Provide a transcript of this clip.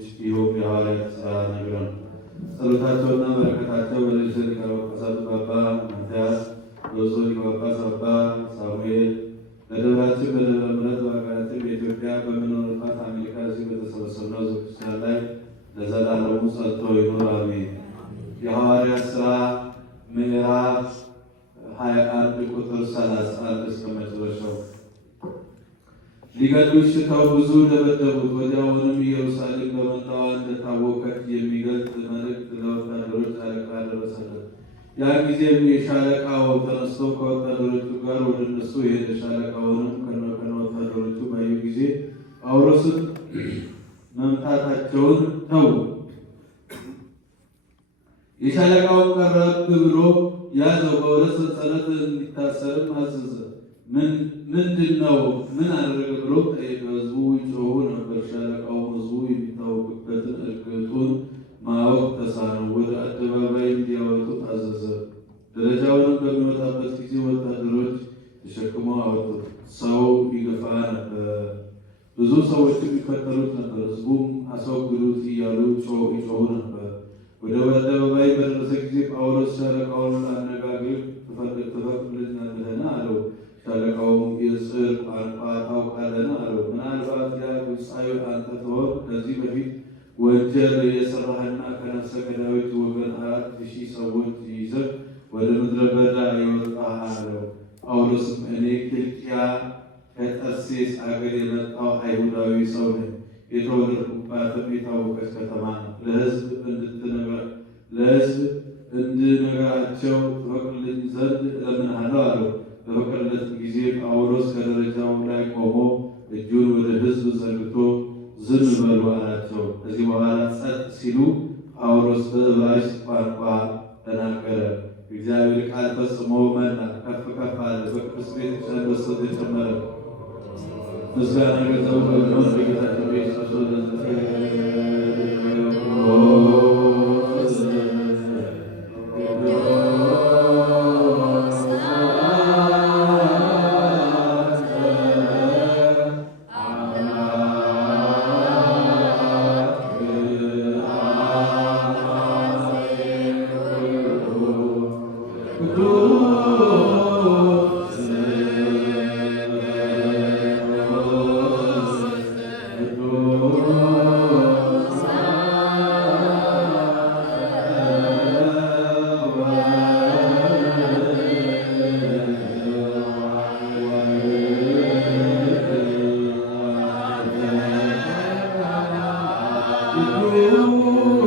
ሰዎች ይኸውም የሐዋርያት ሥራ ነገር ነው። ጸሎታቸውና በረከታቸው በልጅ ሊቀ ጳጳሳት አባ ማትያስ፣ በብፁዕ ሊቀ ጳጳስ አባ ሳሙኤል፣ በደብራችን በደብረ ምሕረት በሀገራችን በኢትዮጵያ በምንኖርባት አሜሪካ እዚህ በተሰበሰብነው ሕዝበ ክርስቲያን ላይ ለዘላለሙ ጸንቶ ይኑር አሜን። የሐዋርያት ሥራ ምዕራፍ 21 ቁጥር 31 እስከ መጨረሻው። ሊገድሉት ሽተው ብዙ ደበደቡት። ወዲያውኑም ኢየሩሳሌም በመንታዋ እንደታወከች የሚገልጥ መልእክት ለወታደሮች አለቃ ደረሰለት። ያን ጊዜም የሻለቃው ተነስቶ ከወታደሮቹ ጋር ወደ እነሱ ሄደ። ሻለቃውንም ከነ ወታደሮቹ ባዩ ጊዜ ጳውሎስን መምታታቸውን ተዉ። የሻለቃውን ቀረብ ብሎ ያዘው፣ በሁለት ሰንሰለት እንዲታሰርም አዘዘ። ምንድን ነው ምን አደረገ ብሎ ጠየቀ። ሕዝቡ ይጮሁ ነበር። ሻለቃው ሕዝቡ የሚታወቅበትን እርግጡን ማወቅ ተሳነው። ወደ አደባባይ እንዲያወጡ ታዘዘ። ደረጃውንም በሚወጣበት ጊዜ ወታደሮች ተሸክመው አወጡት። ሰው ይገፋ ነበር፣ ብዙ ሰዎችም ይከተሉት ነበር። ሕዝቡም አስወግዱት እያሉ ይጮሁ ነበር። ወደ አደባባይ በደረሰ ጊዜ ጳውሎስ ሻለቃውን ላነጋግር ትፈቅድልኛለህን? አለው። ሻለቃውም የጽር ቋንቋ ታውቃለህን? አለው። ምናልባት ያ ግብፃዊ አንተ ትሆን? ከዚህ በፊት ወንጀል የሰራህና ከነፍሰ ገዳዮች ወገን 4,000 ሰዎች ይዘህ ወደ ምድረ በዳ የወጣህ አለው። ጳውሎስም እኔ ኪልቅያ ከጠርሴስ አገር የመጣው አይሁዳዊ ሰው ነኝ። የተወለድኩባትም የታወቀች ከተማ ነው። ለሕዝብ እንድነግራቸው ትፈቅድልኝ ዘንድ እለምንሃለሁ አለው። በፈቀደለትም ጊዜ ጳውሎስ ከደረጃው ላይ ቆሞ እጁን ወደ ሕዝብ ዘርግቶ ዝም በሉ አላቸው። ከዚህ በኋላ ጸጥ ሲሉ ጳውሎስ በዕብራይስጥ ቋንቋ ተናገረ። እግዚአብሔር ቃል ፈጽሞ መላ፣ ከፍ ከፍ አለ። በቅዱስ ቤተክርስቲያን በስቶ የጨመረ ምስጋና ገንዘቡ በሚሆን በጌታችን በኢየሱስ Oh